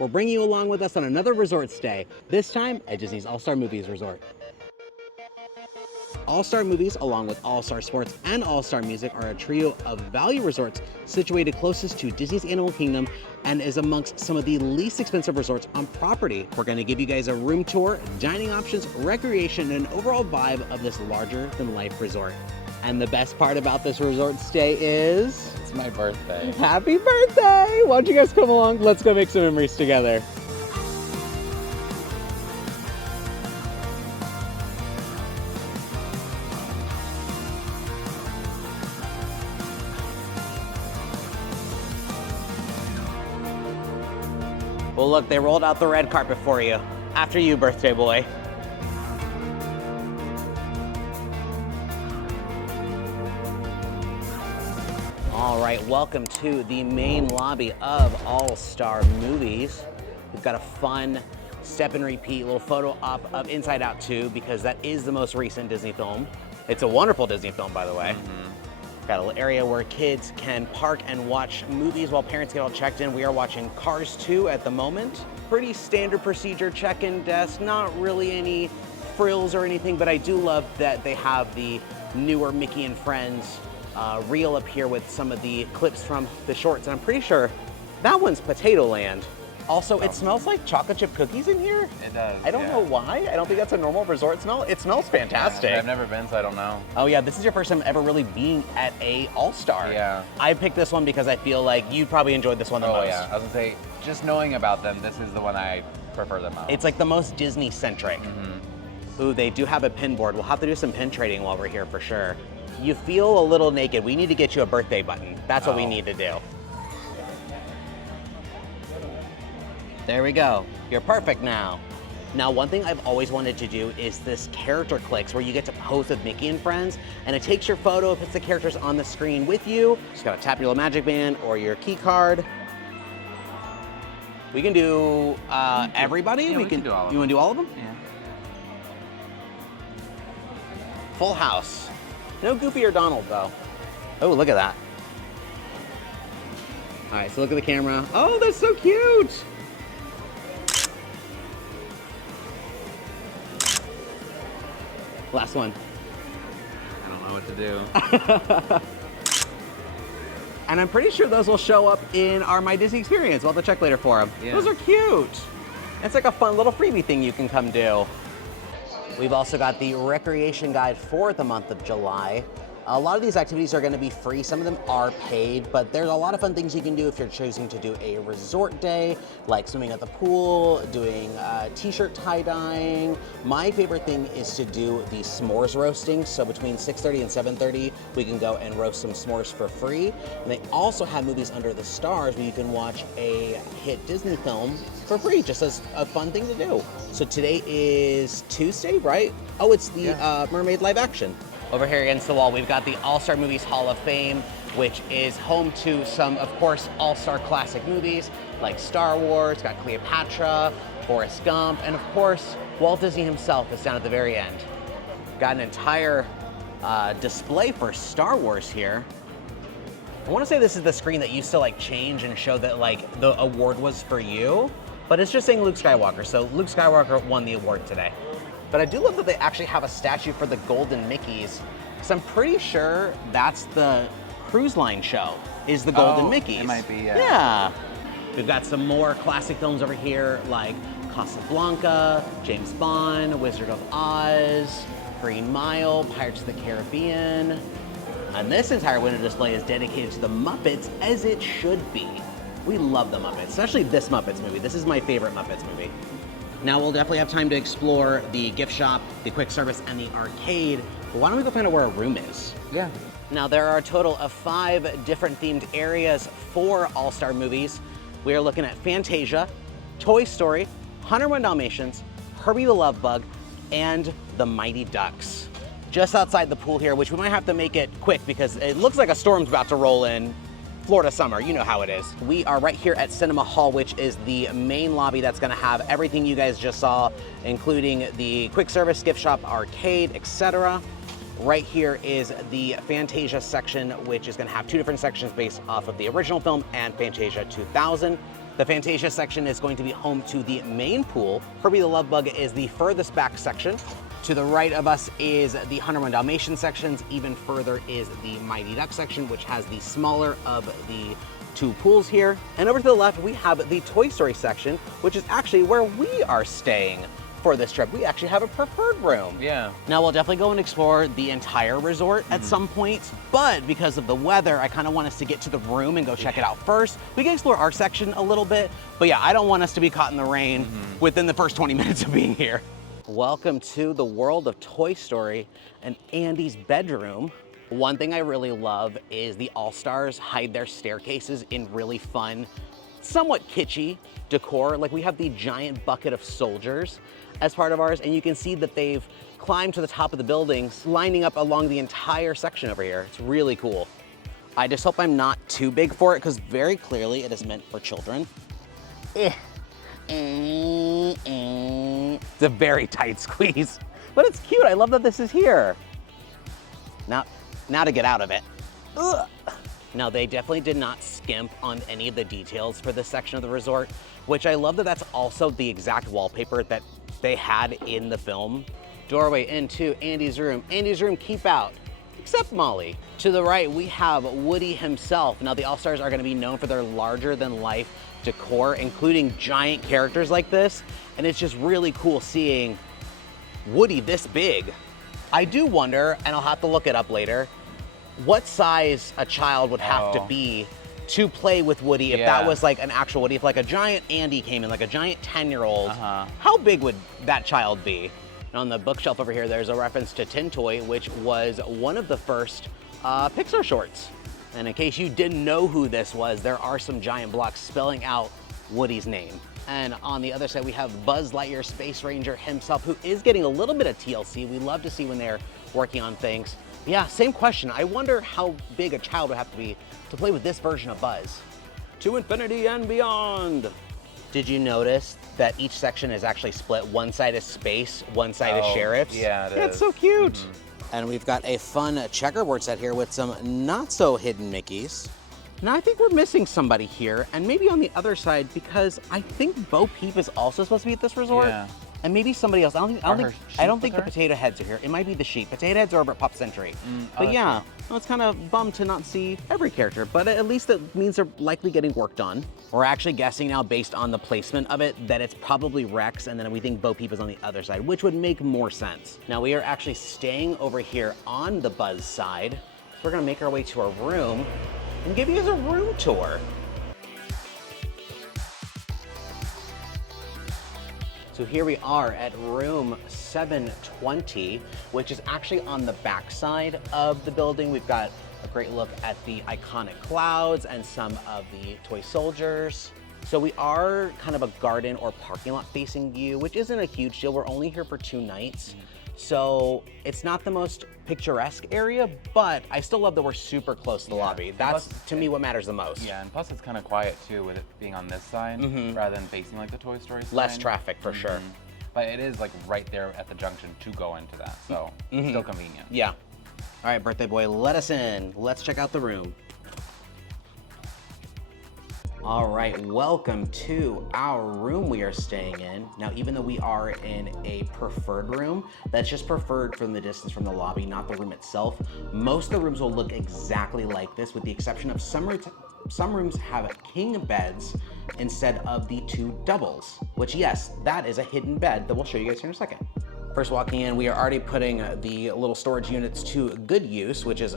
we're bringing you along with us on another resort stay, this time at Disney's All-Star Movies Resort. All-Star Movies, along with All-Star Sports and All-Star Music, are a trio of value resorts situated closest to Disney's Animal Kingdom and is amongst some of the least expensive resorts on property. We're going to give you guys a room tour, dining options, recreation, and an overall vibe of this larger-than-life resort. And the best part about this resort stay is... It's my birthday. Happy birthday! Why don't you guys come along? Let's go make some memories together. Well, look, they rolled out the red carpet for you. After you, birthday boy. All right, welcome to the main lobby of All-Star Movies. We've got a fun step and repeat little photo op of Inside Out 2 because that is the most recent Disney film. It's a wonderful Disney film, by the way. Got a little area where kids can park and watch movies while parents get all checked in. We are watching Cars 2 at the moment. Pretty standard procedure check-in desk, not really any frills or anything, but I do love that they have the newer Mickey and Friends reel up here with some of the clips from the shorts, and I'm pretty sure that one's Potato Land. Also, it smells like chocolate chip cookies in here. It does. I don't know why. I don't think that's a normal resort smell. It smells fantastic. Yeah, I've never been, so I don't know. Oh yeah, this is your first time ever really being at a All-Star. Yeah. I picked this one because I feel like you probably enjoyed this one the most. Oh yeah, I was gonna say, just knowing about them, this is the one I prefer the most. It's like the most Disney-centric. Ooh, they do have a pin board. We'll have to do some pin trading while we're here for sure. You feel a little naked. We need to get you a birthday button. That's what we need to do. There we go. You're perfect now. Now, one thing I've always wanted to do is this character clicks where you get to pose with Mickey and Friends, and it takes your photo, it puts the characters on the screen with you. Just gotta tap your little magic band or your key card. We can do everybody. Yeah, we can do all of them. You wanna do all of them? Yeah. Full house. No Goofy or Donald, though. Oh, look at that. All right, so look at the camera. Oh, that's so cute. Last one. I don't know what to do. And I'm pretty sure those will show up in our My Disney Experience. We'll have to check later for them. Yeah. Those are cute. It's like a fun little freebie thing you can come do. We've also got the recreation guide for the month of July. A lot of these activities are going to be free. Some of them are paid, but there's a lot of fun things you can do if you're choosing to do a resort day, like swimming at the pool, doing t-shirt tie-dyeing. My favorite thing is to do the s'mores roasting. So between 6:30 and 7:30, we can go and roast some s'mores for free. And they also have movies under the stars where you can watch a hit Disney film for free, just as a fun thing to do. So today is Tuesday, right? Oh, it's the Mermaid live action. Over here against the wall, we've got the All-Star Movies Hall of Fame, which is home to some, of course, All-Star classic movies like Star Wars, got Cleopatra, Forrest Gump, and of course, Walt Disney himself is down at the very end. Got an entire display for Star Wars here. I want to say this is the screen that used to like change and show that like the award was for you, but it's just saying Luke Skywalker, so Luke Skywalker won the award today. But I do love that they actually have a statue for the Golden Mickeys, because I'm pretty sure that's the cruise line show, is the Golden Mickeys. It might be, yeah. Yeah. We've got some more classic films over here, like Casablanca, James Bond, Wizard of Oz, Green Mile, Pirates of the Caribbean. And this entire window display is dedicated to the Muppets, as it should be. We love the Muppets, especially this Muppets movie. This is my favorite Muppets movie. Now we'll definitely have time to explore the gift shop, the quick service, and the arcade. But why don't we go find out where our room is? Yeah. Now there are a total of 5 different themed areas for All-Star Movies. We are looking at Fantasia, Toy Story, 101 Dalmatians, Herbie the Love Bug, and the Mighty Ducks. Just outside the pool here, which we might have to make it quick because it looks like a storm's about to roll in. Florida summer, you know how it is. We are right here at Cinema Hall, which is the main lobby that's gonna have everything you guys just saw, including the quick service, gift shop, arcade, etc. Right here is the Fantasia section, which is gonna have 2 different sections based off of the original film and Fantasia 2000. The Fantasia section is going to be home to the main pool. Herbie the Love Bug is the furthest back section. To the right of us is the 101 Dalmatian sections. Even further is the Mighty Duck section, which has the smaller of the two pools here. And over to the left, we have the Toy Story section, which is actually where we are staying for this trip. We actually have a preferred room. Yeah. Now we'll definitely go and explore the entire resort at some point, but because of the weather, I kind of want us to get to the room and go check it out first. We can explore our section a little bit, but yeah, I don't want us to be caught in the rain within the first 20 minutes of being here. Welcome to the world of Toy Story and Andy's bedroom. One thing I really love is the All-Stars hide their staircases in really fun, somewhat kitschy decor. Like we have the giant bucket of soldiers as part of ours, and you can see that they've climbed to the top of the buildings, lining up along the entire section over here. It's really cool. I just hope I'm not too big for it, because very clearly it is meant for children. It's a very tight squeeze, but it's cute. I love that this is here. Now to get out of it. Ugh. Now, they definitely did not skimp on any of the details for this section of the resort, which I love that that's also the exact wallpaper that they had in the film. Doorway into Andy's room. Andy's room, keep out, except Molly. To the right, we have Woody himself. Now, the All-Stars are gonna be known for their larger-than-life decor, including giant characters like this, and it's just really cool seeing Woody this big. I do wonder, and I'll have to look it up later, what size a child would have to be to play with Woody if that was like an actual Woody. If like a giant Andy came in, like a giant 10-year-old, how big would that child be? And on the bookshelf over here, there's a reference to Tin Toy, which was one of the first Pixar shorts. And in case you didn't know who this was, there are some giant blocks spelling out Woody's name. And on the other side, we have Buzz Lightyear, Space Ranger himself, who is getting a little bit of TLC. We love to see when they're working on things. Yeah, same question. I wonder how big a child would have to be to play with this version of Buzz. To infinity and beyond. Did you notice that each section is actually split? One side is space, one side is sheriffs. Yeah, it is. It's so cute. And we've got a fun checkerboard set here with some not so hidden Mickeys. Now I think we're missing somebody here, and maybe on the other side, because I think Bo Peep is also supposed to be at this resort. Yeah. And maybe somebody else. I don't think the potato heads are here. It might be the sheep. Potato heads are over at Pop Century. But yeah, well, it's kind of bummed to not see every character, but at least it means they're likely getting work done. We're actually guessing now, based on the placement of it, that it's probably Rex, and then we think Bo Peep is on the other side, which would make more sense. Now we are actually staying over here on the Buzz side. So we're gonna make our way to our room and give you guys a room tour. So here we are at room 720, which is actually on the back side of the building. We've got a great look at the iconic clouds and some of the toy soldiers. So we are kind of a garden or parking lot facing view, which isn't a huge deal. We're only here for 2 nights. So it's not the most picturesque area, but I still love that we're super close to the lobby. That's, to me, what matters the most. Yeah, and plus it's kind of quiet too, with it being on this side, rather than facing like the Toy Story side. Less traffic, for sure. But it is like right there at the junction to go into that, so still convenient. Yeah. All right, birthday boy, let us in. Let's check out the room. All right, welcome to our room we are staying in. Now, even though we are in a preferred room, that's just preferred from the distance from the lobby, not the room itself. Most of the rooms will look exactly like this, with the exception of some rooms have king beds instead of the 2 doubles, which, yes, that is a hidden bed that we'll show you guys here in a second. First walking in, we are already putting the little storage units to good use, which is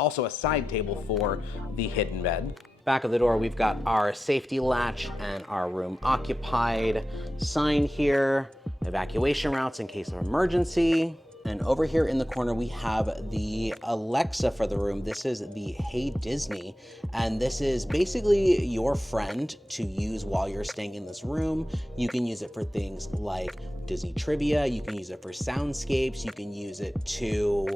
also a side table for the hidden bed. Back of the door, we've got our safety latch and our room occupied sign here, evacuation routes in case of emergency. And over here in the corner, we have the Alexa for the room. This is the Hey Disney, and this is basically your friend to use while you're staying in this room. You can use it for things like Disney trivia, you can use it for soundscapes, you can use it to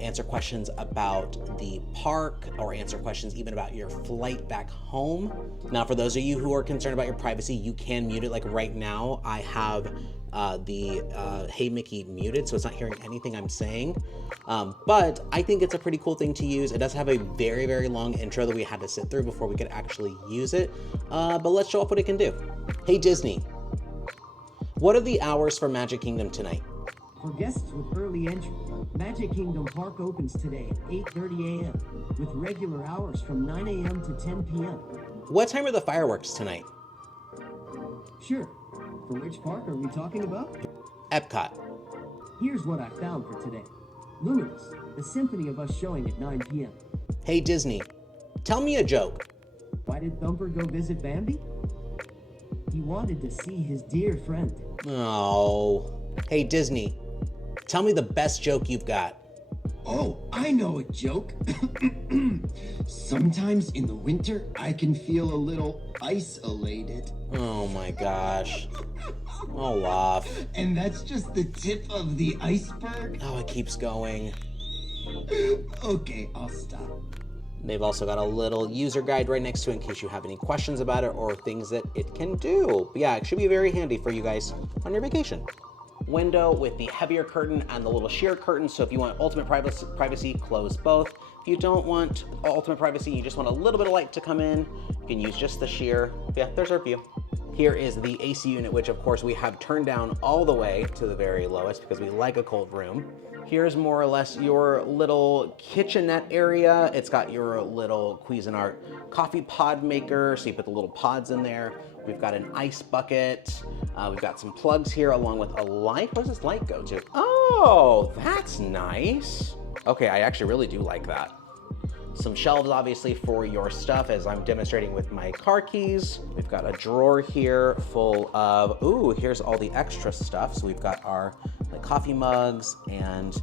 answer questions about the park, or answer questions even about your flight back home. Now, for those of you who are concerned about your privacy, you can mute it. Like right now, I have Hey Mickey muted, so it's not hearing anything I'm saying. But I think it's a pretty cool thing to use. It does have a very, very long intro that we had to sit through before we could actually use it. But let's show off what it can do. Hey Disney, what are the hours for Magic Kingdom tonight? For guests with early entry, Magic Kingdom Park opens today at 8:30 a.m. with regular hours from 9 a.m. to 10 p.m. What time are the fireworks tonight? Sure. For which park are we talking about? Epcot. Here's what I found for today. Luminous, the symphony of us showing at 9 p.m. Hey Disney, tell me a joke. Why did Thumper go visit Bambi? He wanted to see his dear friend. Oh. Hey Disney, tell me the best joke you've got. Oh, I know a joke. Sometimes in the winter, I can feel a little isolated. Oh my gosh. Olaf. And that's just the tip of the iceberg. Oh, it keeps going. Okay, I'll stop. They've also got a little user guide right next to it in case you have any questions about it or things that it can do. But yeah, it should be very handy for you guys on your vacation. Window with the heavier curtain and the little sheer curtain. So if you want ultimate privacy, close both. If you don't want ultimate privacy, you just want a little bit of light to come in, you can use just the sheer. Yeah, there's our view. Here is the AC unit, which of course we have turned down all the way to the very lowest because we like a cold room. Here's more or less your little kitchenette area. It's got your little Cuisinart coffee pod maker, so you put the little pods in there. We've got an ice bucket. We've got some plugs here along with a light. Where does this light go to? Oh, that's nice. Okay, I actually really do like that. Some shelves, obviously, for your stuff, as I'm demonstrating with my car keys. We've got a drawer here full of, ooh, here's all the extra stuff. So we've got our coffee mugs and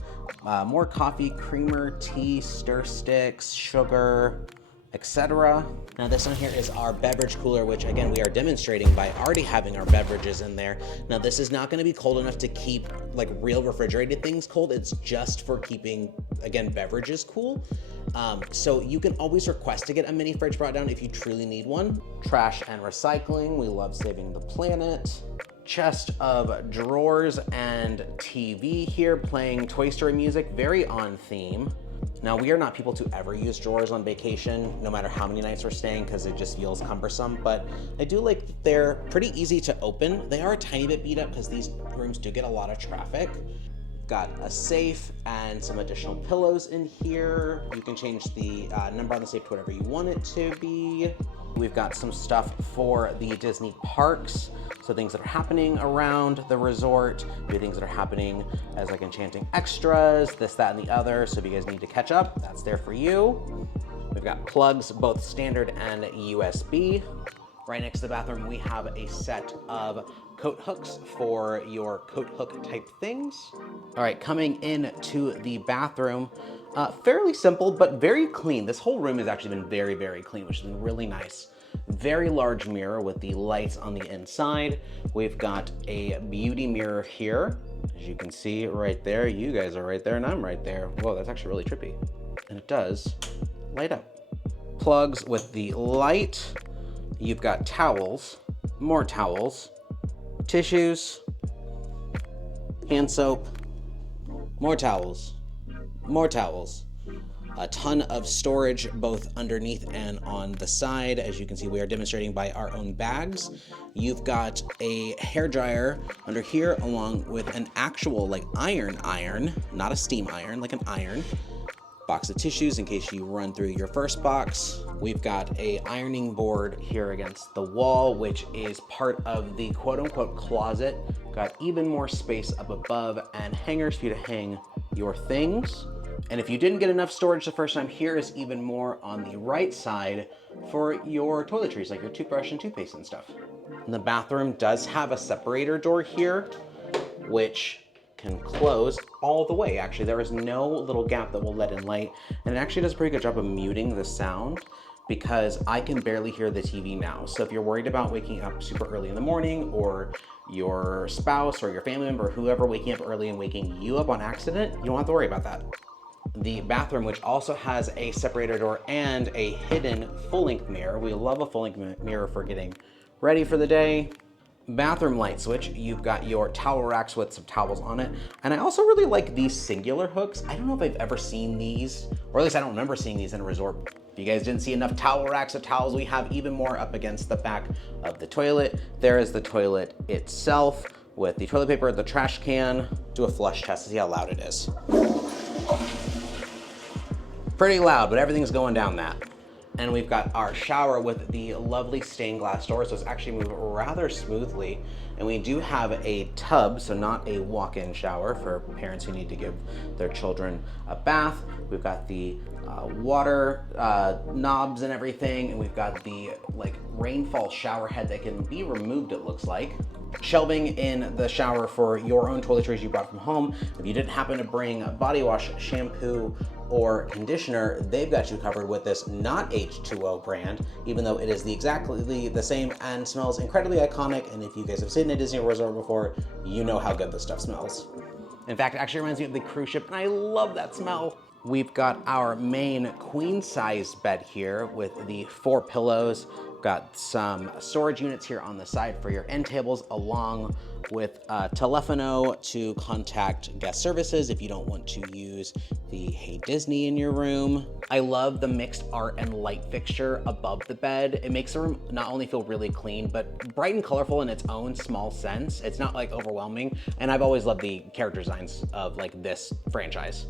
more coffee, creamer, tea, stir sticks, sugar, etc. Now this one here is our beverage cooler, which again, we are demonstrating by already having our beverages in there. Now this is not gonna be cold enough to keep like real refrigerated things cold. It's just for keeping, again, beverages cool. So you can always request to get a mini fridge brought down if you truly need one. Trash and recycling, we love saving the planet. Chest of drawers and TV here playing Toy Story music, very on theme. Now, we are not people to ever use drawers on vacation, no matter how many nights we're staying, because it just feels cumbersome, but I do like that they're pretty easy to open. They are a tiny bit beat up because these rooms do get a lot of traffic. Got a safe and some additional pillows in here. You can change the number on the safe to whatever you want it to be. We've got some stuff for the Disney parks. So things that are happening around the resort, maybe things that are happening as like enchanting extras, this, that, and the other. So if you guys need to catch up, that's there for you. We've got plugs, both standard and USB. Right next to the bathroom, we have a set of coat hooks for your coat hook type things. All right, coming into the bathroom, fairly simple, but very clean. This whole room has actually been very, very clean, which has been really nice. Very large mirror with the lights on the inside. We've got a beauty mirror here. As you can see right there, you guys are right there and I'm right there. Whoa, that's actually really trippy. And it does light up. Plugs with the light. You've got towels, more towels, tissues, hand soap, more towels, more towels. A ton of storage both underneath and on the side. As you can see, we are demonstrating by our own bags. You've got a hair dryer under here along with an actual like iron, not a steam iron, like an iron. Box of tissues in case you run through your first box. We've got a ironing board here against the wall, which is part of the quote unquote closet. Got even more space up above and hangers for you to hang your things. And if you didn't get enough storage the first time, here is even more on the right side for your toiletries, like your toothbrush and toothpaste and stuff. And the bathroom does have a separator door here, which can close all the way. Actually, there is no little gap that will let in light. And it actually does a pretty good job of muting the sound because I can barely hear the TV now. So if you're worried about waking up super early in the morning or your spouse or your family member, or whoever waking up early and waking you up on accident, you don't have to worry about that. The bathroom, which also has a separator door and a hidden full-length mirror. We love a full-length mirror for getting ready for the day. bathroom light switch, you've got your towel racks with some towels on it. And I also really like these singular hooks. I don't know if I've ever seen these, or at least I don't remember seeing these in a resort. If you guys didn't see enough towel racks of towels, we have even more up against the back of the toilet. There is the toilet itself with the toilet paper, the trash can. Do a flush test to see how loud it is. Pretty loud, but everything's going down that. And we've got our shower with the lovely stained glass doors, so it's actually moved rather smoothly. And we do have a tub, so not a walk-in shower for parents who need to give their children a bath. We've got the water knobs and everything, and we've got the like rainfall shower head that can be removed, it looks like. Shelving in the shower for your own toiletries you brought from home. If you didn't happen to bring body wash, shampoo, or conditioner, they've got you covered with this not H2O brand, even though it is exactly the same and smells incredibly iconic. And if you guys have stayed in a Disney resort before, you know how good this stuff smells. In fact, it actually reminds me of the cruise ship, and I love that smell. We've got our main queen size bed here with the 4 pillows. Got some storage units here on the side for your end tables, along with telefono to contact guest services if you don't want to use the Hey Disney in your room. I love the mixed art and light fixture above the bed. It makes the room not only feel really clean, but bright and colorful in its own small sense. It's not like overwhelming, and I've always loved the character designs of like this franchise.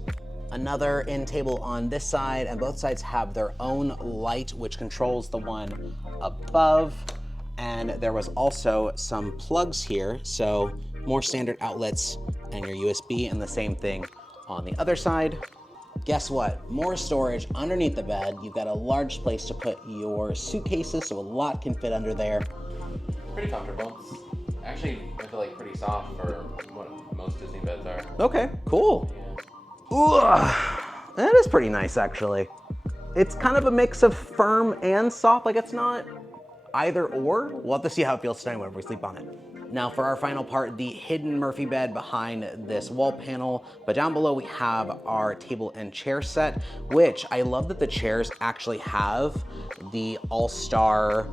Another end table on this side, and both sides have their own light, which controls the one above. And there was also some plugs here, so more standard outlets and your USB, and the same thing on the other side. Guess what? More storage underneath the bed. You've got a large place to put your suitcases, so a lot can fit under there. Pretty comfortable. It's actually, I feel like pretty soft for what most Disney beds are. Okay, cool. Yeah. Ooh, that is pretty nice, actually. It's kind of a mix of firm and soft, like it's not either or. We'll have to see how it feels tonight whenever we sleep on it. Now for our final part, the hidden Murphy bed behind this wall panel, but down below we have our table and chair set, which I love that the chairs actually have the all-star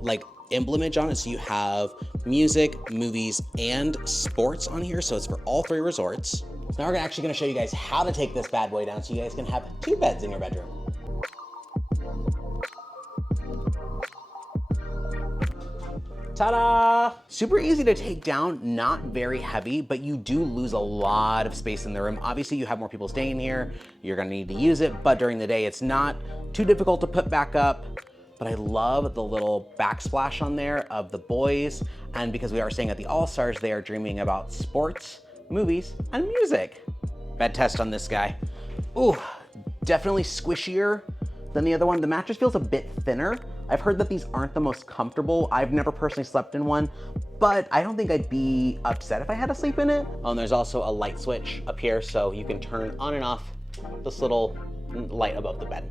like emblem image on it. So you have music, movies, and sports on here. So it's for all 3 resorts. So now we're actually gonna show you guys how to take this bad boy down so you guys can have 2 beds in your bedroom. Ta-da! Super easy to take down, not very heavy, but you do lose a lot of space in the room. Obviously you have more people staying here, you're gonna need to use it, but during the day it's not too difficult to put back up. But I love the little backsplash on there of the boys, and because we are staying at the All-Stars, they are dreaming about sports, movies, and music. Bed test on this guy. Ooh, definitely squishier than the other one. The mattress feels a bit thinner. I've heard that these aren't the most comfortable. I've never personally slept in one, but I don't think I'd be upset if I had to sleep in it. Oh, and there's also a light switch up here, so you can turn on and off this little light above the bed.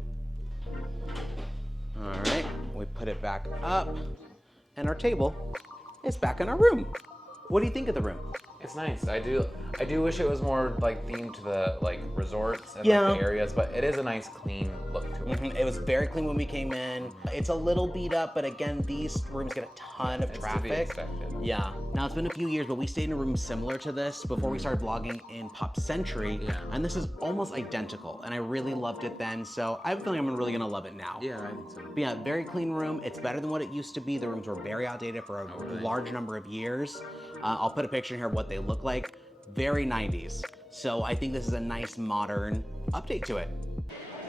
All right, we put it back up, and our table is back in our room. What do you think of the room? It's nice. I do wish it was more like themed to the like resorts and Yeah. like the areas, but it is a nice clean look to it. It was very clean when we came in. It's a little beat up, but again, these rooms get a ton of It's traffic. to be expected. Yeah. Now it's been a few years, but we stayed in a room similar to this before we started vlogging in Pop Century, Yeah. and this is almost identical, and I really loved it then, so I have a feeling I'm really gonna love it now. Yeah, I think so. But yeah, very clean room. It's better than what it used to be. The rooms were very outdated for a really? large number of years. I'll put a picture in here of what they look like. Very 90s. So I think this is a nice modern update to it.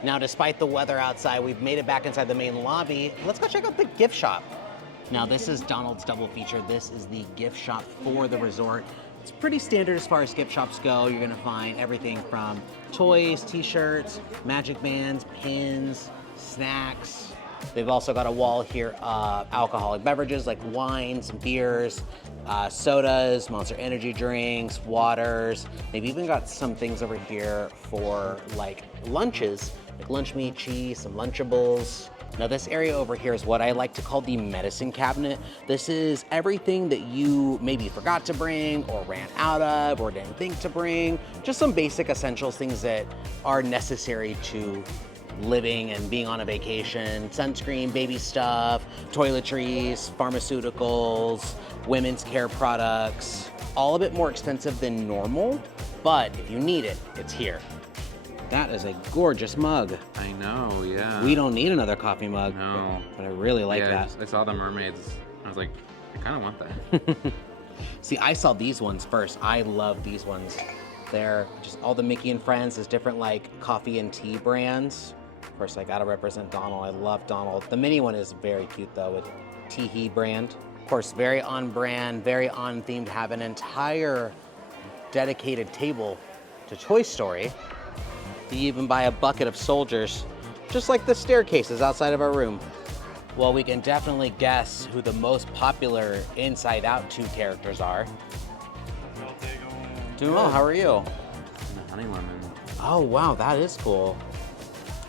Now, despite the weather outside, we've made it back inside the main lobby. Let's go check out the gift shop. Now, this is Donald's double feature. This is the gift shop for the resort. It's pretty standard as far as gift shops go. You're gonna find everything from toys, t-shirts, magic bands, pins, snacks. They've also got a wall here of alcoholic beverages like wines, beers, sodas, Monster Energy drinks, waters. They've even got some things over here for like lunches, like lunch meat, cheese, some Lunchables. Now this area over here is what I like to call the medicine cabinet. This is everything that you maybe forgot to bring or ran out of or didn't think to bring. Just some basic essentials, things that are necessary to living and being on a vacation. Sunscreen, baby stuff, toiletries, pharmaceuticals, women's care products. All a bit more expensive than normal, but if you need it, it's here. That is a gorgeous mug. I know, yeah. We don't need another coffee mug, No. but I really like Yeah, that. I saw the mermaids. I was like, I kind of want that. See, I saw these ones first. I love these ones. They're just all the Mickey and Friends. There's different like coffee and tea brands. Of course, I gotta represent Donald. I love Donald. The mini one is very cute though, with Teehee brand. Of course, very on brand, very on themed. Have an entire dedicated table to Toy Story. You even buy a bucket of soldiers, just like the staircases outside of our room. Well, we can definitely guess who the most popular Inside Out 2 characters are. Doing well, how are you? And the honey lemon. Oh, wow, that is cool.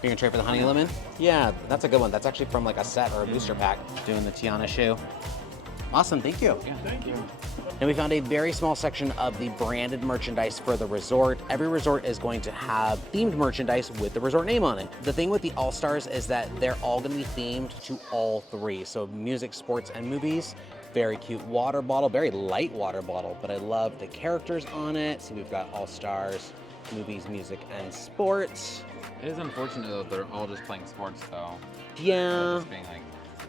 You're gonna trade for the honey lemon? Yeah, that's a good one. That's actually from like a set or a booster pack. Doing the Tiana shoe. Awesome, thank you. Yeah, thank you. And we found a very small section of the branded merchandise for the resort. Every resort is going to have themed merchandise with the resort name on it. The thing with the All-Stars is that they're all gonna be themed to all three. So music, sports, and movies. Very cute water bottle, very light water bottle, but I love the characters on it. So we've got All-Stars, movies, music, and sports. It is unfortunate though they're all just playing sports though. Yeah. Just being like,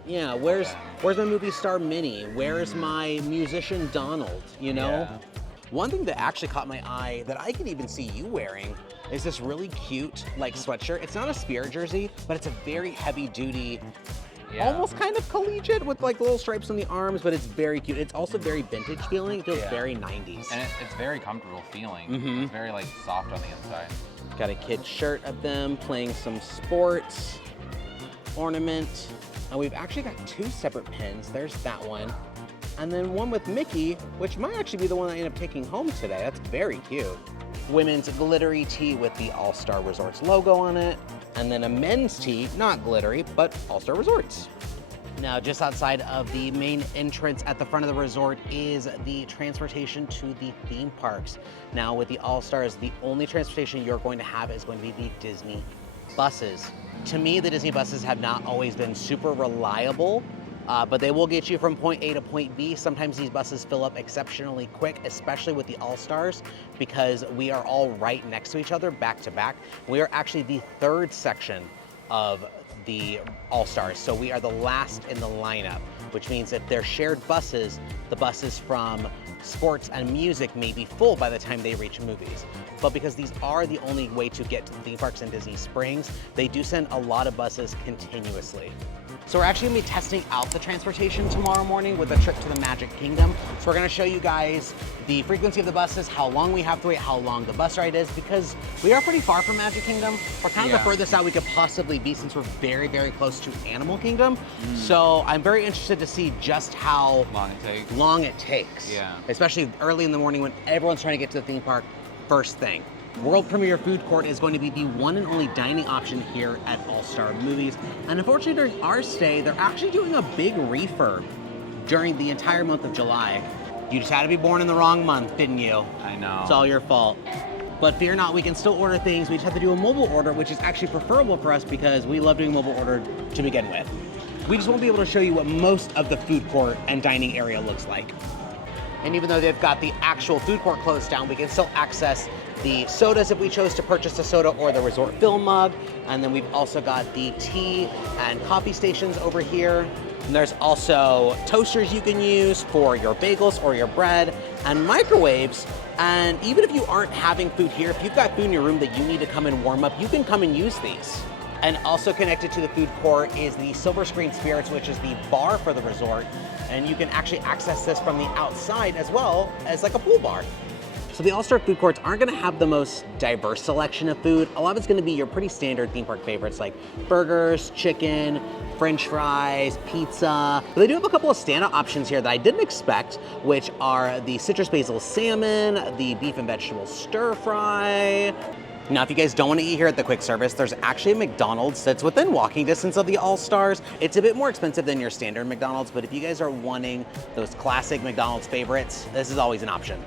Yeah, where's my movie star Minnie? Where's my musician Donald, you know? Yeah. One thing that actually caught my eye that I could even see you wearing is this really cute like sweatshirt. It's not a Spirit jersey, but it's a very heavy duty, yeah. almost kind of collegiate with like little stripes on the arms, but it's very cute. It's also very vintage feeling. It feels Yeah. very 90s. And it's very comfortable feeling. Mhm. It's very like soft on the inside. Got a kid shirt of them playing some sports, ornament. And we've actually got two separate pins. There's that one. And then one with Mickey, which might actually be the one I end up taking home today. That's very cute. Women's glittery tee with the All-Star Resorts logo on it. And then a men's tee, not glittery, but All-Star Resorts. Now, just outside of the main entrance at the front of the resort is the transportation to the theme parks. Now, with the All-Stars, the only transportation you're going to have is going to be the Disney buses. To me, the Disney buses have not always been super reliable, but they will get you from point A to point B. Sometimes these buses fill up exceptionally quick, especially with the All-Stars, because we are all right next to each other, back to back. We are actually the third section of the All-Stars, so we are the last in the lineup, which means if they're shared buses, the buses from sports and music may be full by the time they reach movies. But because these are the only way to get to the theme parks in Disney Springs, they do send a lot of buses continuously. So we're actually gonna be testing out the transportation tomorrow morning with a trip to the Magic Kingdom. So we're gonna show you guys the frequency of the buses, how long we have to wait, how long the bus ride is, because we are pretty far from Magic Kingdom. We're kind of the furthest out we could possibly be since we're very, very close to Animal Kingdom. So I'm very interested to see just how long it takes. Yeah. Especially early in the morning when everyone's trying to get to the theme park first thing. World Premiere Food Court is going to be the one and only dining option here at All-Star Movies. And unfortunately, during our stay, they're actually doing a big refurb during the entire month of July. You just had to be born in the wrong month, didn't you? I know. It's all your fault. But fear not, we can still order things. We just have to do a mobile order, which is actually preferable for us because we love doing mobile order to begin with. We just won't be able to show you what most of the food court and dining area looks like. And even though they've got the actual food court closed down, we can still access the sodas if we chose to purchase a soda or the resort fill mug. And then we've also got the tea and coffee stations over here. And there's also toasters you can use for your bagels or your bread and microwaves. And even if you aren't having food here, if you've got food in your room that you need to come and warm up, you can come and use these. And also connected to the food court is the Silver Screen Spirits, which is the bar for the resort. And you can actually access this from the outside as well as like a pool bar. So the All-Star food courts aren't gonna have the most diverse selection of food. A lot of it's gonna be your pretty standard theme park favorites like burgers, chicken, French fries, pizza. But they do have a couple of standout options here that I didn't expect, which are the citrus basil salmon, the beef and vegetable stir fry. Now, if you guys don't want to eat here at the quick service, there's actually a McDonald's that's within walking distance of the All-Stars. It's a bit more expensive than your standard McDonald's, but if you guys are wanting those classic McDonald's favorites, this is always an option.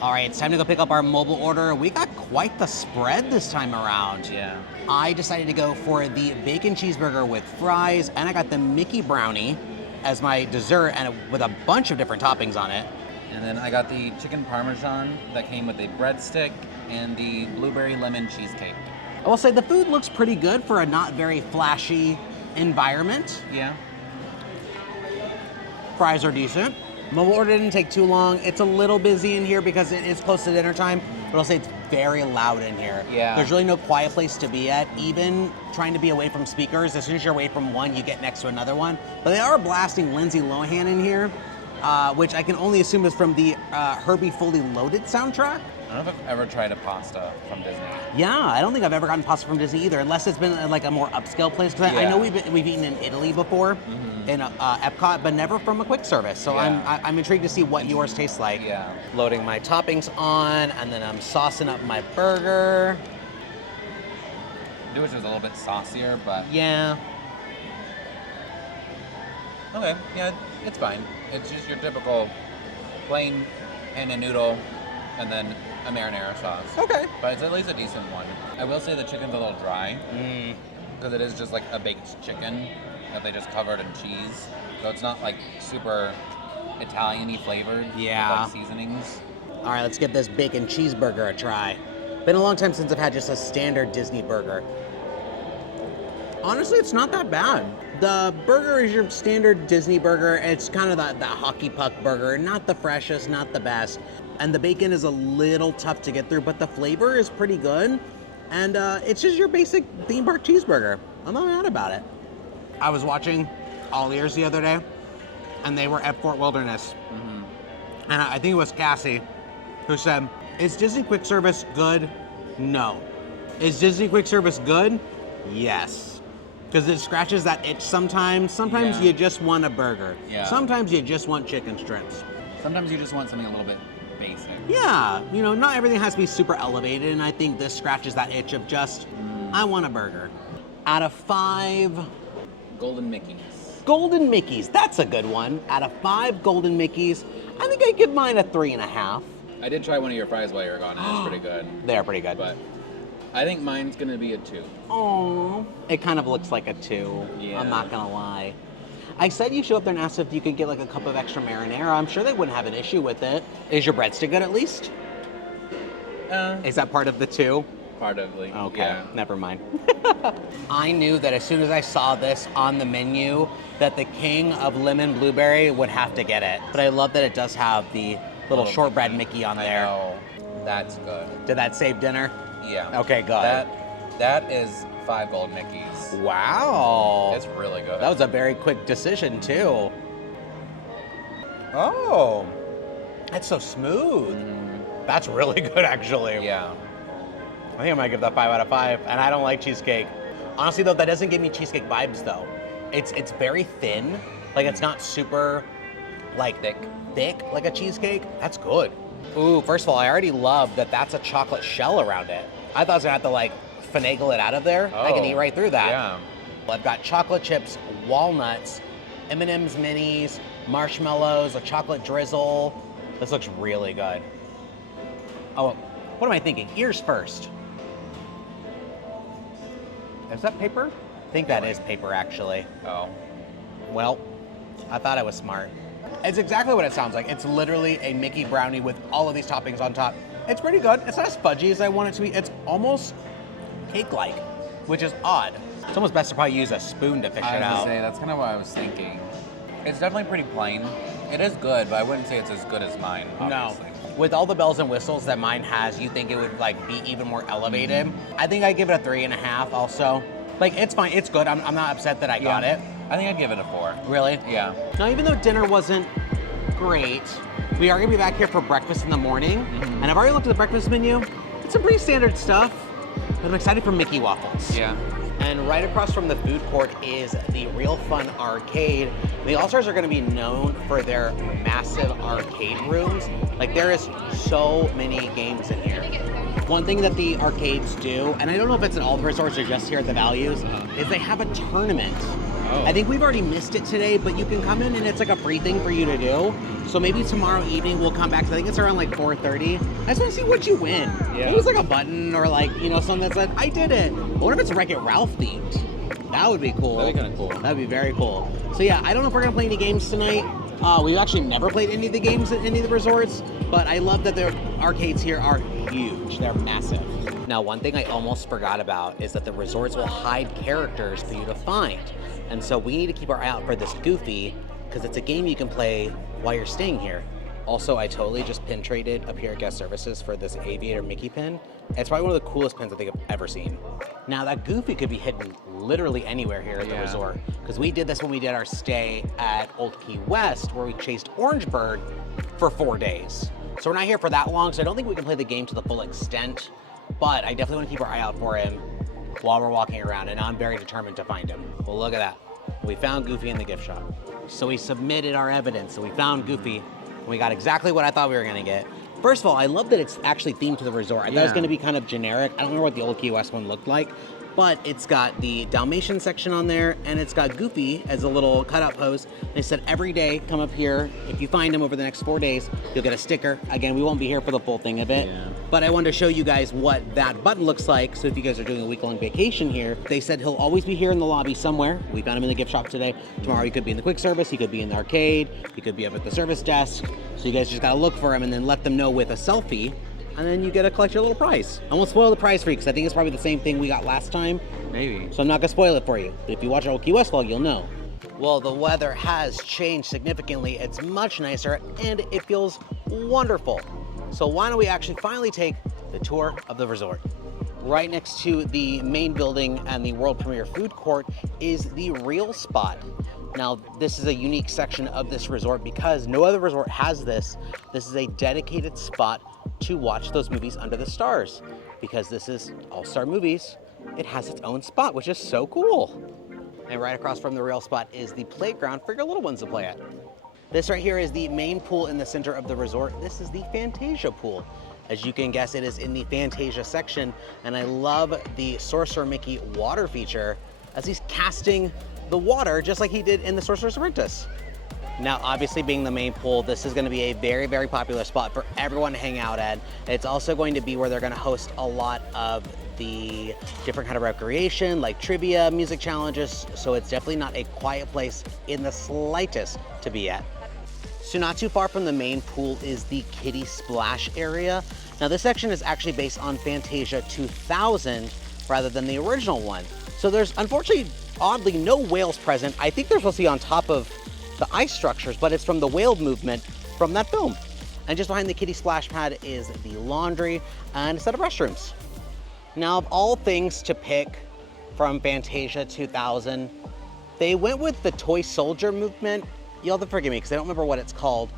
All right, it's time to go pick up our mobile order. We got quite the spread this time around. Yeah. I decided to go for the bacon cheeseburger with fries, and I got the Mickey brownie as my dessert, and with a bunch of different toppings on it. And then I got the chicken parmesan that came with a breadstick and the blueberry lemon cheesecake. I will say the food looks pretty good for a not very flashy environment. Yeah. Fries are decent. Mobile order didn't take too long. It's a little busy in here because it is close to dinner time, but I'll say it's very loud in here. Yeah. There's really no quiet place to be at. Even trying to be away from speakers, as soon as you're away from one, you get next to another one. But they are blasting Lindsay Lohan in here, which I can only assume is from the Herbie Fully Loaded soundtrack. I don't know if I've ever tried a pasta from Disney. Yeah, I don't think I've ever gotten pasta from Disney either, unless it's been like a more upscale place. Because I Yeah. know we've eaten in Italy before, in Epcot, but never from a quick service. So Yeah. I'm intrigued to see what yours tastes like. Yeah. Loading my toppings on, and then I'm saucing up my burger. I wish it was a little bit saucier, but Yeah. okay, yeah, it's fine. It's just your typical plain pan and noodle, and then a marinara sauce. Okay. But it's at least a decent one. I will say the chicken's a little dry, Mm. because it is just like a baked chicken that they just covered in cheese. So it's not like super Italian-y flavored Yeah. with like seasonings. All right, let's give this bacon cheeseburger a try. Been a long time since I've had just a standard Disney burger. Honestly, it's not that bad. The burger is your standard Disney burger. It's kind of that hockey puck burger, not the freshest, not the best. And the bacon is a little tough to get through, but the flavor is pretty good. And it's just your basic theme park cheeseburger. I'm not mad about it. I was watching All Ears the other day, and they were at Fort Wilderness. And I think it was Cassie who said, is Disney Quick Service good? No. Is Disney Quick Service good? Yes. Because it scratches that itch sometimes. Sometimes Yeah. you just want a burger. Yeah. Sometimes you just want chicken strips. Sometimes you just want something a little bit basic. Yeah, you know, not everything has to be super elevated, and I think this scratches that itch of just, I want a burger. Out of 5 Golden Mickeys. Golden Mickeys, that's a good one. Out of 5 Golden Mickeys, I think I'd give mine a 3.5. I did try one of your fries while you were gone, and it's pretty good. They're pretty good. But I think mine's gonna be a 2. Aww. It kind of looks like a 2. Yeah. I'm not gonna lie. I said you show up there and asked if you could get like a cup of extra marinara. I'm sure they wouldn't have an issue with it. Is your breadstick good at least? Is that part of the 2? Part of like, Okay, yeah. never mind. I knew that as soon as I saw this on the menu, that the king of lemon blueberry would have to get it. But I love that it does have the little shortbread Mickey on I there. know. That's good. Did that save dinner? Yeah. Okay, good. That is 5 Gold Mickeys. Wow. It's really good. That was a very quick decision, too. Oh, that's so smooth. That's really good, actually. Yeah. I think I might give that 5 out of 5, and I don't like cheesecake. Honestly, though, that doesn't give me cheesecake vibes, though. It's very thin. Like, it's not super, like, thick like a cheesecake. That's good. Ooh, first of all, I already love that that's a chocolate shell around it. I thought I was gonna have to, like, finagle it out of there. I can eat right through that. Yeah. I've got chocolate chips, walnuts, M&M's minis, marshmallows, a chocolate drizzle. This looks really good. Oh, what am I thinking? Ears first. Is that paper? I think that is paper, actually. Oh. Well, I thought I was smart. It's exactly what it sounds like. It's literally a Mickey brownie with all of these toppings on top. It's pretty good. It's not as fudgy as I want it to be. It's almost cake-like, which is odd. It's almost best to probably use a spoon to fish I it was out. gonna say, that's kind of what I was thinking. It's definitely pretty plain. It is good, but I wouldn't say it's as good as mine, obviously. No. With all the bells and whistles that mine has, you think it would like be even more elevated. I think I'd give it a 3.5 also. Like, it's fine, it's good. I'm not upset that I got it. I think I'd give it a 4. Really? Yeah. Now, even though dinner wasn't great, we are gonna be back here for breakfast in the morning. And I've already looked at the breakfast menu. It's some pretty standard stuff, but I'm excited for Mickey waffles. Yeah. And right across from the food court is the Real Fun Arcade. The All-Stars are gonna be known for their massive arcade rooms. Like, there is so many games in here. One thing that the arcades do, and I don't know if it's in all the resorts or just here at the Values, is they have a tournament Oh. I think we've already missed it today, but you can come in and it's like a free thing for you to do. So maybe tomorrow evening we'll come back. I think it's around like 4:30. I just want to see what you win. Yeah. It was like a button or like, you know, something that said, I did it. What if it's Wreck-It Ralph themed? That would be cool. That'd be kind of cool. That'd be very cool. So yeah, I don't know if we're gonna play any games tonight. We've actually never played any of the games at any of the resorts, but I love that the arcades here are huge. They're massive. Now, one thing I almost forgot about is that the resorts will hide characters for you to find. And so we need to keep our eye out for this Goofy, because it's a game you can play while you're staying here. Also, I totally just pin traded up here at Guest Services for this Aviator Mickey pin. It's probably one of the coolest pins I think I've ever seen. Now, that Goofy could be hidden literally anywhere here at the resort, because we did this when we did our stay at Old Key West, where we chased Orangebird for 4 days. So we're not here for that long, so I don't think we can play the game to the full extent, but I definitely want to keep our eye out for him while we're walking around, and I'm very determined to find him. Well, look at that. We found Goofy in the gift shop. So we submitted our evidence, so we found Goofy, and we got exactly what I thought we were gonna get. First of all, I love that it's actually themed to the resort. I thought it was gonna be kind of generic. I don't remember what the Old Key West one looked like, but it's got the Dalmatian section on there, and it's got Goofy as a little cutout pose. They said every day, come up here. If you find him over the next 4 days, you'll get a sticker. Again, we won't be here for the full thing of it, but I wanted to show you guys what that button looks like. So if you guys are doing a week-long vacation here, they said he'll always be here in the lobby somewhere. We found him in the gift shop today. Tomorrow he could be in the quick service, he could be in the arcade, he could be up at the service desk. So you guys just gotta look for him and then let them know with a selfie, and then you get to collect your little prize. I won't spoil the prize for you, because I think it's probably the same thing we got last time. Maybe. So I'm not gonna spoil it for you, but if you watch our Old Key West vlog, you'll know. Well, the weather has changed significantly. It's much nicer, and it feels wonderful. So why don't we actually finally take the tour of the resort? Right next to the main building and the world premiere food court is the Real Spot. Now, this is a unique section of this resort because no other resort has this. This is a dedicated spot to watch those movies under the stars. Because this is All-Star Movies, it has its own spot, which is so cool. And right across from the Real Spot is the playground for your little ones to play at. This right here is the main pool in the center of the resort. This is the Fantasia pool. As you can guess, it is in the Fantasia section, and I love the Sorcerer Mickey water feature as he's casting the water just like he did in the Sorcerer's Apprentice. Now, obviously being the main pool, this is gonna be a very, very popular spot for everyone to hang out at. It's also going to be where they're gonna host a lot of the different kind of recreation, like trivia, music challenges, so it's definitely not a quiet place in the slightest to be at. So not too far from the main pool is the Kiddie Splash area. Now this section is actually based on Fantasia 2000 rather than the original one. So there's unfortunately, oddly, no whales present. I think they're supposed to be on top of the ice structures, but it's from the whale movement from that film. And just behind the Kiddie Splash Pad is the laundry and a set of restrooms. Now, of all things to pick from Fantasia 2000, they went with the toy soldier movement. You'll have to forgive me because I don't remember what it's called,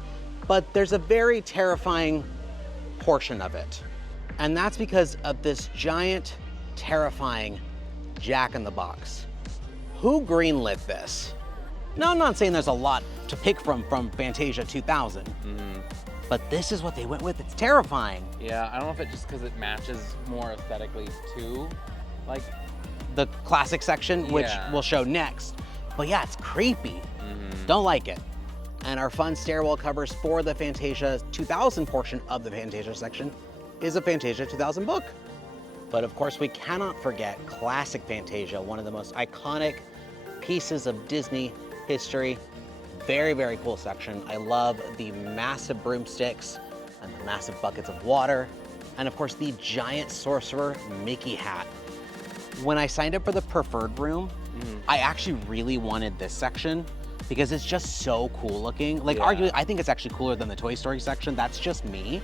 but there's a very terrifying portion of it. And that's because of this giant, terrifying Jack-in-the-Box. Who greenlit this? Now, I'm not saying there's a lot to pick from Fantasia 2000, but this is what they went with. It's terrifying. Yeah, I don't know if it's just because it matches more aesthetically to, like, the classic section, which we'll show next. But yeah, it's creepy. Don't like it. And our fun stairwell covers for the Fantasia 2000 portion of the Fantasia section is a Fantasia 2000 book. But of course, we cannot forget classic Fantasia, one of the most iconic pieces of Disney history. Very, very cool section. I love the massive broomsticks and the massive buckets of water. And of course, the giant Sorcerer Mickey hat. When I signed up for the preferred room, I actually really wanted this section because it's just so cool looking. Like, arguably, I think it's actually cooler than the Toy Story section. That's just me.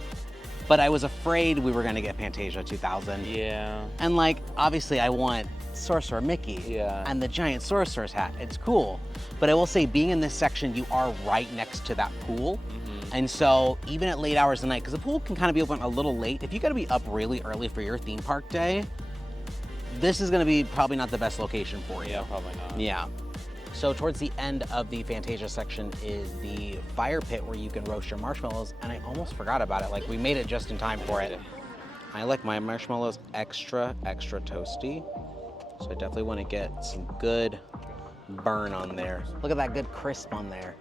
But I was afraid we were gonna get Fantasia 2000. Yeah. And like, obviously I want Sorcerer Mickey and the giant sorcerer's hat. It's cool. But I will say, being in this section, you are right next to that pool. And so even at late hours of the night, because the pool can kind of be open a little late, if you gotta be up really early for your theme park day, this is gonna be probably not the best location for you. Yeah, probably not. Yeah. So towards the end of the Fantasia section is the fire pit where you can roast your marshmallows, and I almost forgot about it. Like, we made it just in time for it. I like my marshmallows extra, extra toasty. So I definitely want to get some good burn on there. Look at that good crisp on there.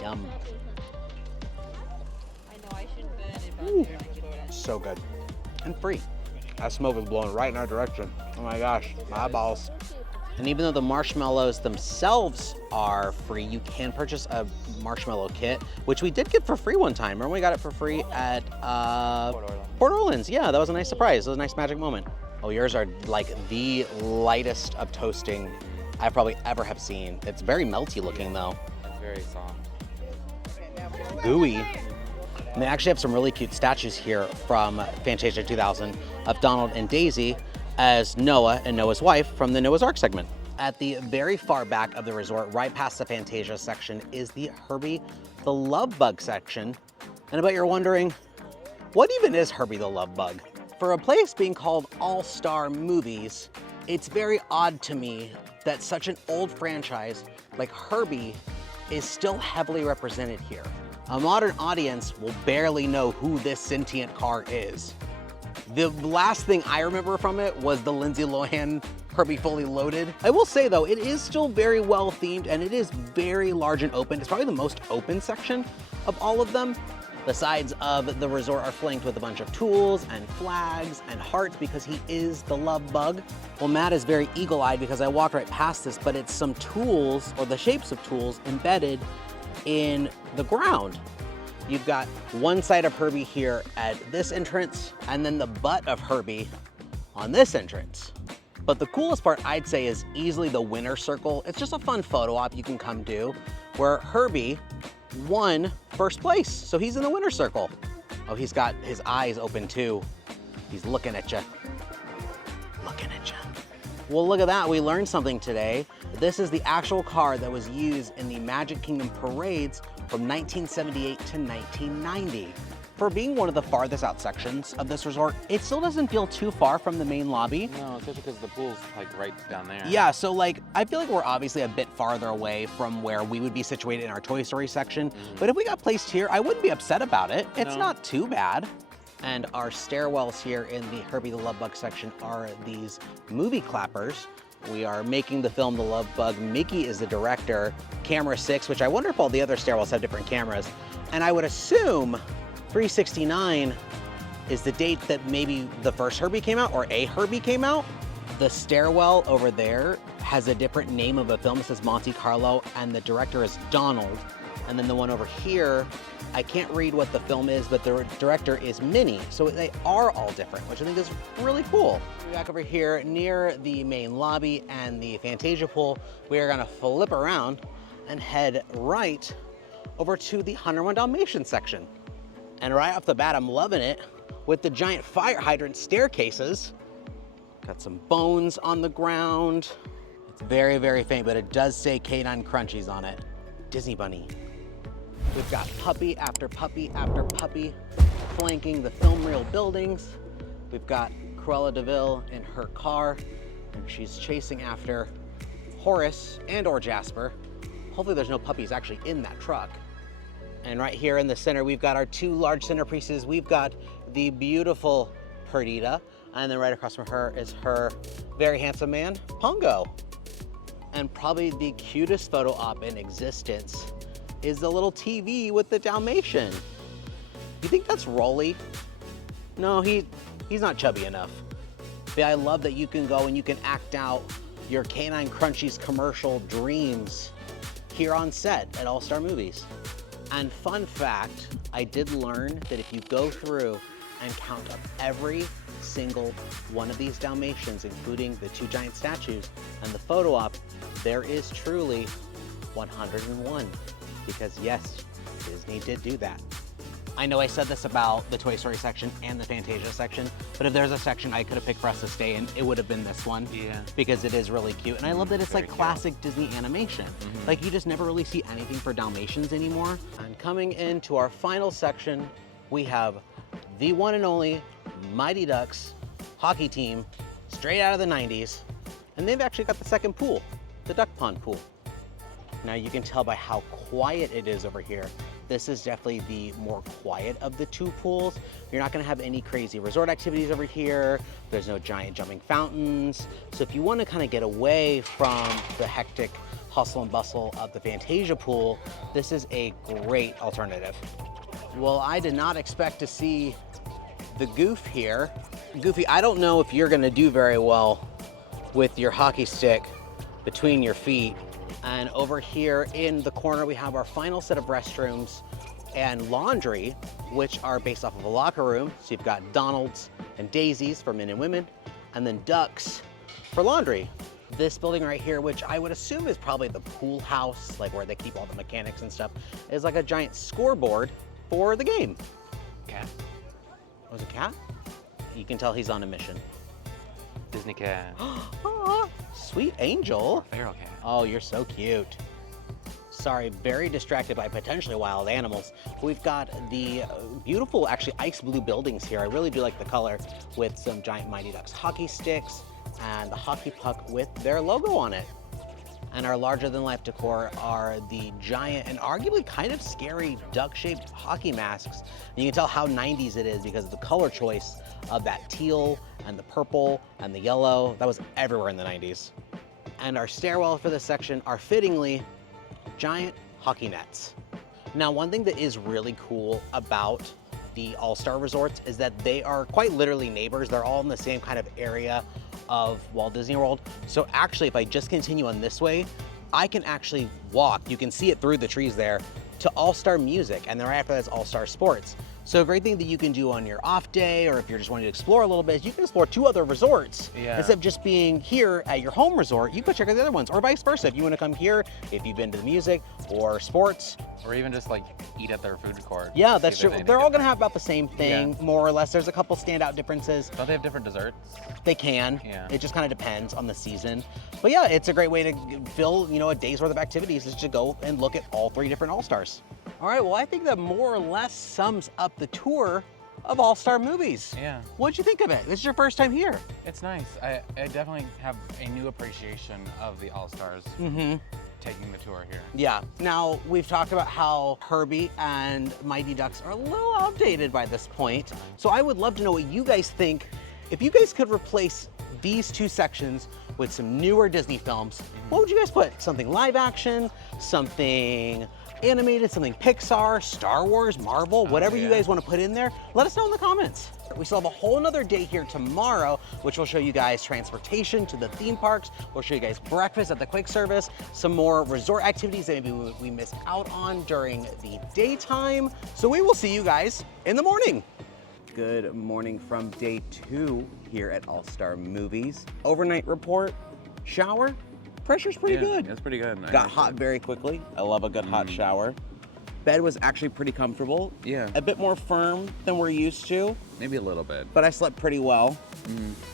Yum. I know I shouldn't burn it, but I'm doing it. So good. And free. That smoke is blowing right in our direction. Oh my gosh, my eyeballs. And even though the marshmallows themselves are free, you can purchase a marshmallow kit, which we did get for free one time. Remember we got it for free at Port Orleans. Yeah, that was a nice surprise. It was a nice magic moment. Oh, yours are like the lightest of toasting I probably ever have seen. It's very melty looking though. It's very soft. Gooey. And they actually have some really cute statues here from Fantasia 2000 of Donald and Daisy as Noah and Noah's wife from the Noah's Ark segment. At the very far back of the resort, right past the Fantasia section, is the Herbie the Love Bug section. And I bet you're wondering, what even is Herbie the Love Bug? For a place being called All-Star Movies, it's very odd to me that such an old franchise like Herbie is still heavily represented here. A modern audience will barely know who this sentient car is. The last thing I remember from it was the Lindsay Lohan Herbie Fully Loaded. I will say though, it is still very well themed and it is very large and open. It's probably the most open section of all of them. The sides of the resort are flanked with a bunch of tools and flags and hearts because he is the love bug. Well, Matt is very eagle-eyed because I walked right past this, but it's some tools or the shapes of tools embedded in the ground. You've got one side of Herbie here at this entrance and then the butt of Herbie on this entrance. But the coolest part I'd say is easily the winner circle. It's just a fun photo op you can come do where Herbie won first place. So he's in the winner circle. Oh, he's got his eyes open too. He's looking at you. Looking at you. Well, look at that. We learned something today. This is the actual car that was used in the Magic Kingdom parades from 1978 to 1990. For being one of the farthest out sections of this resort, it still doesn't feel too far from the main lobby. No, especially because the pool's like right down there. Yeah, so like, I feel like we're obviously a bit farther away from where we would be situated in our Toy Story section, but if we got placed here, I wouldn't be upset about it. It's not too bad. And our stairwells here in the Herbie the Love Bug section are these movie clappers. We are making the film The Love Bug. Mickey is the director. Camera 6, which I wonder if all the other stairwells have different cameras. And I would assume 369 is the date that maybe the first Herbie came out or a Herbie came out. The stairwell over there has a different name of a film. It says Monte Carlo and the director is Donald. And then the one over here, I can't read what the film is, but the director is Minnie. So they are all different, which I think is really cool. Back over here near the main lobby and the Fantasia pool, we are gonna flip around and head right over to the 101 Dalmatians section. And right off the bat, I'm loving it with the giant fire hydrant staircases. Got some bones on the ground. It's very, very faint, but it does say Canine Crunchies on it. Disney Bunny. We've got puppy after puppy after puppy flanking the film reel buildings. We've got Cruella de Vil in her car, and she's chasing after Horace and or Jasper. Hopefully there's no puppies actually in that truck. And right here in the center, we've got our two large centerpieces. We've got the beautiful Perdita, and then right across from her is her very handsome man, Pongo. And probably the cutest photo op in existence is the little TV with the Dalmatian. You think that's Rolly? No, he's not chubby enough. But I love that you can go and you can act out your Canine Crunchies commercial dreams here on set at All Star Movies. And fun fact, I did learn that if you go through and count up every single one of these Dalmatians, including the two giant statues and the photo op, there is truly 101. Because yes, Disney did do that. I know I said this about the Toy Story section and the Fantasia section, but if there's a section I could have picked for us to stay in, it would have been this one. Yeah. Because it is really cute. And I love that it's Very like cute. classic Disney animation. Like you just never really see anything for Dalmatians anymore. And coming into our final section, we have the one and only Mighty Ducks hockey team, straight out of the 90s. And they've actually got the second pool, the duck pond pool. Now you can tell by how quiet it is over here This is definitely the more quiet of the two pools. You're not gonna have any crazy resort activities over here. There's no giant jumping fountains. So if you wanna kind of get away from the hectic hustle and bustle of the Fantasia pool, this is a great alternative. Well, I did not expect to see the Goof here. Goofy, I don't know if you're gonna do very well with your hockey stick between your feet. And over here in the corner, we have our final set of restrooms and laundry, which are based off of a locker room. So you've got Donald's and Daisy's for men and women, and then Ducks for laundry. This building right here, which I would assume is probably the pool house, like where they keep all the mechanics and stuff, is like a giant scoreboard for the game. Cat. Was it a cat? You can tell he's on a mission. Disney cat. Aw, sweet angel. Feral cat. Oh, you're so cute. Sorry, very distracted by potentially wild animals. We've got the beautiful, actually ice blue buildings here. I really do like the color with some giant Mighty Ducks hockey sticks and the hockey puck with their logo on it. And our larger than life decor are the giant and arguably kind of scary duck-shaped hockey masks. And you can tell how 90s it is because of the color choice of that teal and the purple and the yellow. That was everywhere in the 90s. And our stairwell for this section are fittingly giant hockey nets. Now, one thing that is really cool about the All-Star Resorts is that they are quite literally neighbors. They're all in the same kind of area of Walt Disney World. So actually, if I just continue on this way, I can actually walk, you can see it through the trees there, to All-Star Music, and then right after that's All-Star Sports. So a great thing that you can do on your off day, or if you're just wanting to explore a little bit, is you can explore 2 other resorts. Yeah. Instead of just being here at your home resort, you can check out the other ones, or vice versa. If you want to come here, if you've been to the music or sports. Or even just like eat at their food court. Yeah, See that's if true. there's anything They're all gonna different. have about the same thing, more or less. There's a couple standout differences. Don't they have different desserts? They can. Yeah. It just kind of depends on the season. But yeah, it's a great way to fill, a day's worth of activities is to go and look at all 3 different All-Stars. All right, well, I think that more or less sums up the tour of All-Star Movies. Yeah. What'd you think of it? This is your first time here. It's nice. I definitely have a new appreciation of the All-Stars taking the tour here. Yeah. Now, we've talked about how Herbie and Mighty Ducks are a little outdated by this point. So I would love to know what you guys think. If you guys could replace these 2 sections with some newer Disney films, what would you guys put? Something live action, something animated, something Pixar, Star Wars, Marvel, whatever you guys want to put in there, let us know in the comments. We still have a whole nother day here tomorrow, which will show you guys transportation to the theme parks. We'll show you guys breakfast at the quick service, some more resort activities that maybe we missed out on during the daytime. So we will see you guys in the morning. Good morning from day 2 here at All-Star Movies. Overnight report, shower, pressure's pretty good. It's pretty good. Got hot very quickly. I love a good hot shower. Bed was actually pretty comfortable. Yeah. A bit more firm than we're used to, Maybe a little bit. but I slept pretty well.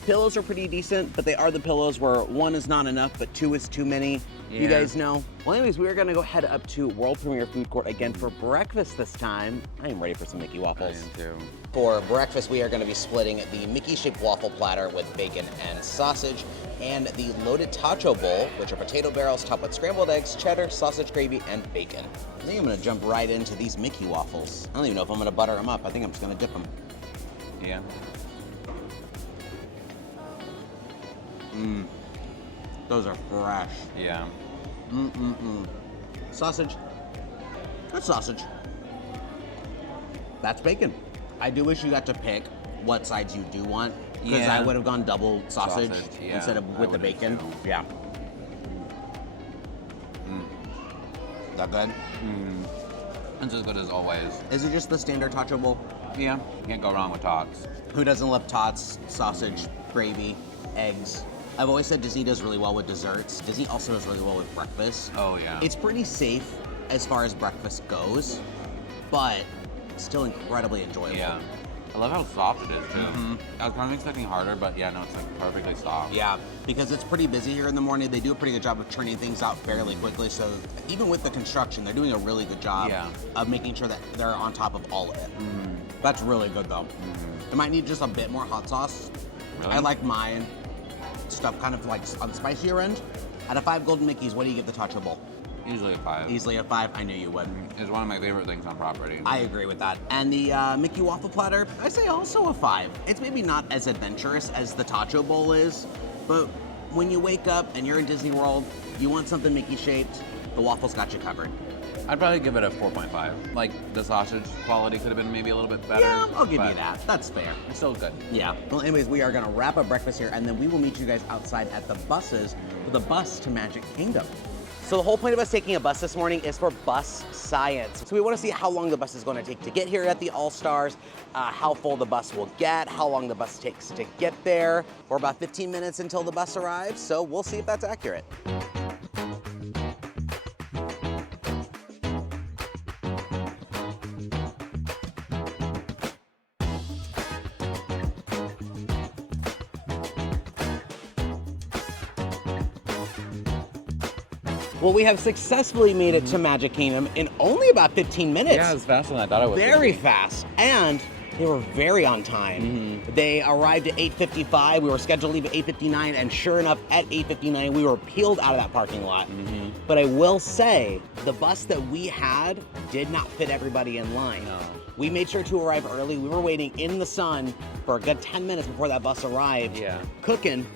Pillows are pretty decent, but they are the pillows where 1 is not enough, but 2 is too many. You Yeah. guys know. Well, anyways, we are gonna go head up to World Premiere Food Court again for breakfast this time. I am ready for some Mickey I waffles. am too. For breakfast, we are going to be splitting the Mickey-shaped waffle platter with bacon and sausage, and the loaded tacho bowl, which are potato barrels topped with scrambled eggs, cheddar, sausage gravy, and bacon. I think I'm going to jump right into these Mickey waffles. I don't even know if I'm going to butter them up. I think I'm just going to dip them. Yeah. Those are fresh. Yeah. Sausage. That's sausage. That's bacon. I do wish you got to pick what sides you do want, because Yeah. I would have gone double sausage, Yeah, instead of I with the would've bacon. too. Yeah. That good? It's as good as always. Is it just the standard tacho bowl? Yeah. Can't go wrong with tots. Who doesn't love tots, sausage, gravy, eggs? I've always said Disney does really well with desserts. Disney also does really well with breakfast. Oh yeah. It's pretty safe as far as breakfast goes, but still incredibly enjoyable. Yeah. I love how soft it is too. I was kind of expecting harder, but yeah, no, it's like perfectly soft. Yeah, because it's pretty busy here in the morning. They do a pretty good job of turning things out fairly quickly. So even with the construction, they're doing a really good job of making sure that they're on top of all of it. That's really good though. It might need just a bit more hot sauce. Really? I like mine stuff kind of like on the spicier end. Out of 5 golden Mickeys, what do you give the tacho bowl? Usually a 5. Easily a 5. I knew you would. It's one of my favorite things on property. I agree with that. And the Mickey Waffle Platter, I say also a 5. It's maybe not as adventurous as the Tacho Bowl is, but when you wake up and you're in Disney World, you want something Mickey shaped, the waffles got you covered. I'd probably give it a 4.5. Like, the sausage quality could have been maybe a little bit better. Yeah, I'll give you but that. That's fair. It's still good. Yeah. Well, anyways, we are gonna wrap up breakfast here, and then we will meet you guys outside at the buses for the bus to Magic Kingdom. So the whole point of us taking a bus this morning is for bus science. So we want to see how long the bus is going to take to get here at the All-Stars, how full the bus will get, how long the bus takes to get there. We're about 15 minutes until the bus arrives, so we'll see if that's accurate. Well, we have successfully made it to Magic Kingdom in only about 15 minutes. Yeah, it's faster than I thought it was. Very fast. And they were very on time. They arrived at 8:55. We were scheduled to leave at 8:59, and sure enough, at 8:59, we were peeled out of that parking lot. But I will say, the bus that we had did not fit everybody in line. No. We made sure to arrive early. We were waiting in the sun for a good 10 minutes before that bus arrived, cooking.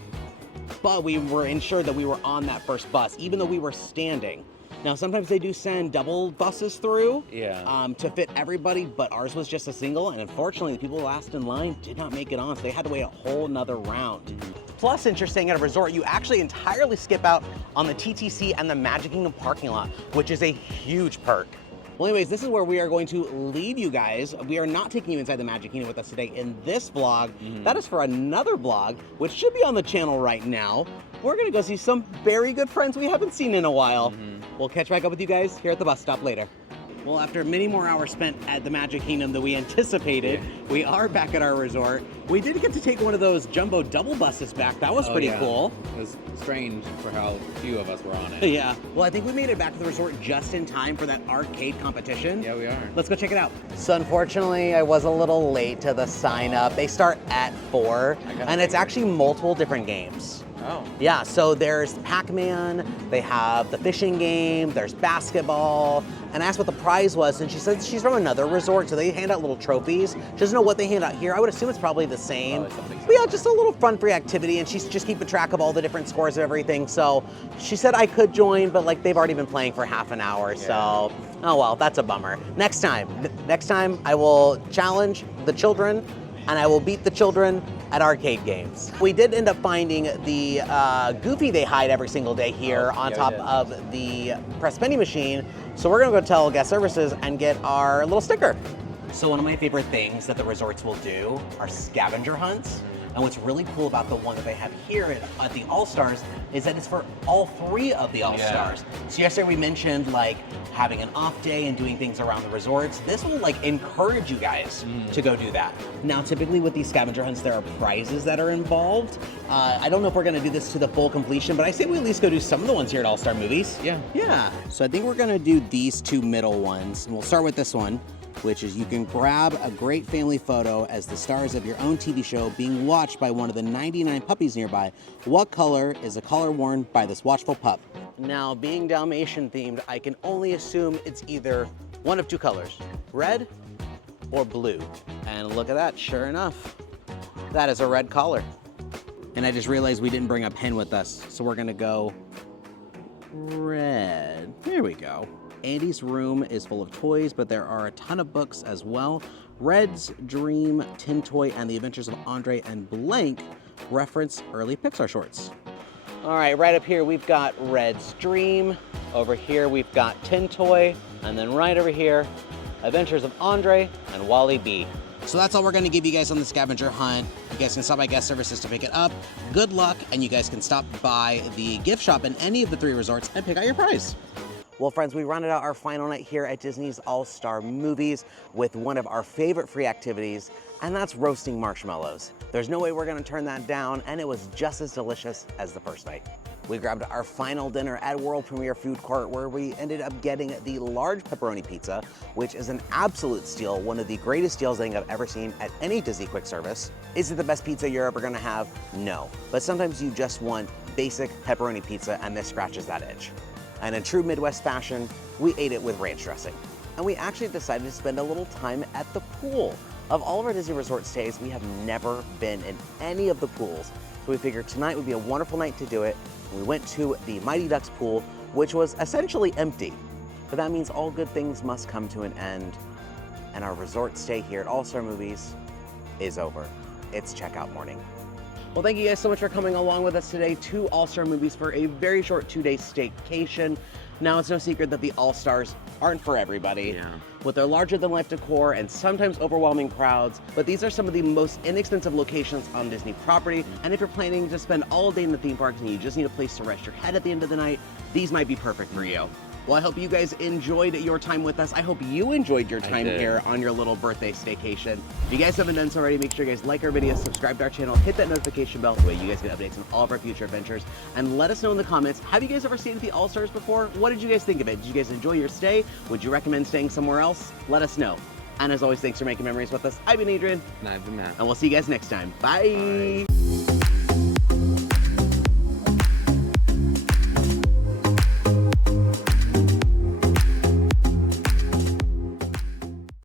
But we were ensured that we were on that first bus, even though we were standing. Now, sometimes they do send double buses through to fit everybody, but ours was just a single, and unfortunately, the people last in line did not make it on, so they had to wait a whole nother round. Plus, since you're staying at a resort, you actually entirely skip out on the TTC and the Magic Kingdom parking lot, which is a huge perk. Well, anyways, this is where we are going to leave you guys. We are not taking you inside the Magic Kingdom with us today in this vlog. That is for another vlog, which should be on the channel right now. We're gonna go see some very good friends we haven't seen in a while. We'll catch back up with you guys here at the bus stop later. Well, after many more hours spent at the Magic Kingdom than we anticipated, we are back at our resort. We did get to take one of those jumbo double buses back. That was pretty cool. It was strange for how few of us were on it. Yeah. Well, I think we made it back to the resort just in time for that arcade competition. Yeah, we are. Let's go check it out. So unfortunately, I was a little late to the sign up. They start at 4, and it's actually multiple different games. Oh. Yeah, so there's Pac-Man, they have the fishing game, there's basketball, and I asked what the prize was, and she said she's from another resort, so they hand out little trophies. She doesn't know what they hand out here. I would assume it's probably the same. But yeah, just a little fun free activity, and she's just keeping track of all the different scores of everything. So she said I could join, but like they've already been playing for half an hour, so oh well, that's a bummer. Next time I will challenge the children, and I will beat the children at arcade games. We did end up finding the Goofy they hide every single day here on top of the press vending machine. So we're gonna go tell guest services and get our little sticker. So one of my favorite things that the resorts will do are scavenger hunts. And what's really cool about the one that they have here at the All-Stars is that it's for all 3 of the All-Stars. So yesterday we mentioned like having an off day and doing things around the resorts. This will like encourage you guys to go do that. Now, typically with these scavenger hunts, there are prizes that are involved. I don't know if we're gonna do this to the full completion, but I say we at least go do some of the ones here at All-Star Movies. Yeah. So I think we're gonna do these 2 middle ones. And we'll start with this one, which is you can grab a great family photo as the stars of your own TV show being watched by one of the 99 puppies nearby. What color is the collar worn by this watchful pup? Now, being Dalmatian themed, I can only assume it's either one of 2 colors, red or blue. And look at that, sure enough, that is a red collar. And I just realized we didn't bring a pen with us, so we're gonna go red. There we go. Andy's room is full of toys, but there are a ton of books as well. Red's Dream, Tin Toy, and The Adventures of Andre and Blank reference early Pixar shorts. All right, right up here we've got Red's Dream. Over here we've got Tin Toy, and then right over here, Adventures of Andre and Wally B. So that's all we're gonna give you guys on the scavenger hunt. You guys can stop by guest services to pick it up. Good luck, and you guys can stop by the gift shop in any of the 3 resorts and pick out your prize. Well, friends, we rounded out our final night here at Disney's All-Star Movies with one of our favorite free activities, and that's roasting marshmallows. There's no way we're gonna turn that down, and it was just as delicious as the first night. We grabbed our final dinner at World Premiere Food Court, where we ended up getting the large pepperoni pizza, which is an absolute steal, one of the greatest deals I think I've ever seen at any Disney quick service. Is it the best pizza you're ever gonna have? No. But sometimes you just want basic pepperoni pizza, and this scratches that itch. And in true Midwest fashion, we ate it with ranch dressing. And we actually decided to spend a little time at the pool. Of all of our Disney Resort stays, we have never been in any of the pools. So we figured tonight would be a wonderful night to do it. We went to the Mighty Ducks pool, which was essentially empty. But that means all good things must come to an end. And our resort stay here at All-Star Movies is over. It's checkout morning. Well, thank you guys so much for coming along with us today to All-Star Movies for a very short 2-day staycation. Now, it's no secret that the All-Stars aren't for everybody. Yeah. With their larger-than-life decor and sometimes overwhelming crowds, but these are some of the most inexpensive locations on Disney property. And if you're planning to spend all day in the theme parks and you just need a place to rest your head at the end of the night, these might be perfect for you. Well, I hope you guys enjoyed your time with us. I hope you enjoyed your time here on your little birthday staycation. If you guys haven't done so already, make sure you guys like our videos, subscribe to our channel, hit that notification bell, the way you guys get updates on all of our future adventures, and let us know in the comments, have you guys ever stayed at the All-Stars before? What did you guys think of it? Did you guys enjoy your stay? Would you recommend staying somewhere else? Let us know. And as always, thanks for making memories with us. I've been Adrian. And I've been Matt. And we'll see you guys next time. Bye. Bye.